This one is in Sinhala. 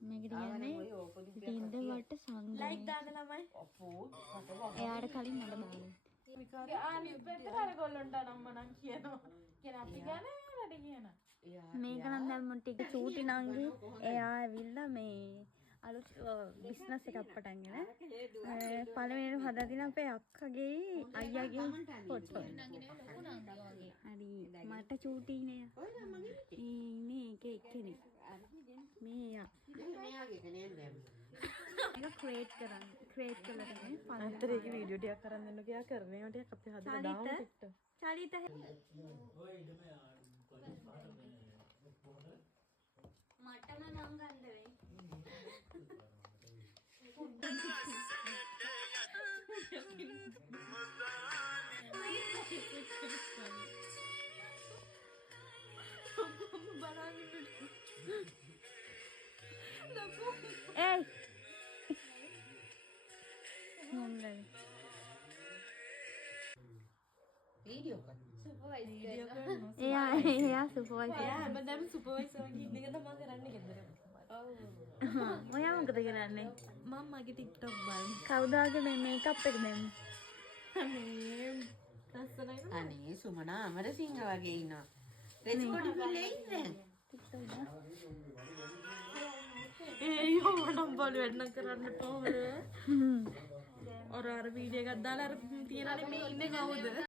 මේකට කියන්නේ තින්ද වට සංගමය. ලයික් දාන්න ළමයි. එයාට කලින් මට දාන්න. අනිත් පැත්තට අර ගොල්ලන්ට අනම්ම නම් කියනවා. කියන අපි ගැන වැඩ කියන. මේක නම් දැන් මම ටික චූටි නංගි එයා ඇවිල්ලා මේ අලුත් බිස්නස් එකක් පටන් ගෙන පළවෙනිම හදාගෙන අපේ අක්කගේ අයියාගේ ෆොටෝ. හරි මට චූටි නේ. මේ එක එක්කෙනෙක්. මේ යා. මේක ක්‍රියේට් කරලා තමයි පළවෙනි. අතරේ වීඩියෝ ටිකක් කරන් දෙන්න කියා කරන්නේ ටිකක් අපි හදලා දාමු ටිකට. චලිත මටම නම් ගන්න වෙයි. Hey. Video kan? Supervisor. Iya, supervisor. Ya, benar supervisor lagi. Ini kita mau kerana kita. Oh. Oya mau kita kerana? Mama lagi TikTok bang. Kau dah ke makeup pek dem. Ane, Sumana, amara singa lagi ina. Responde pilih ini. TikTok dah. Yo, mana balu edna kerana power. Orang video kat dalam tiada ni ini kau dah.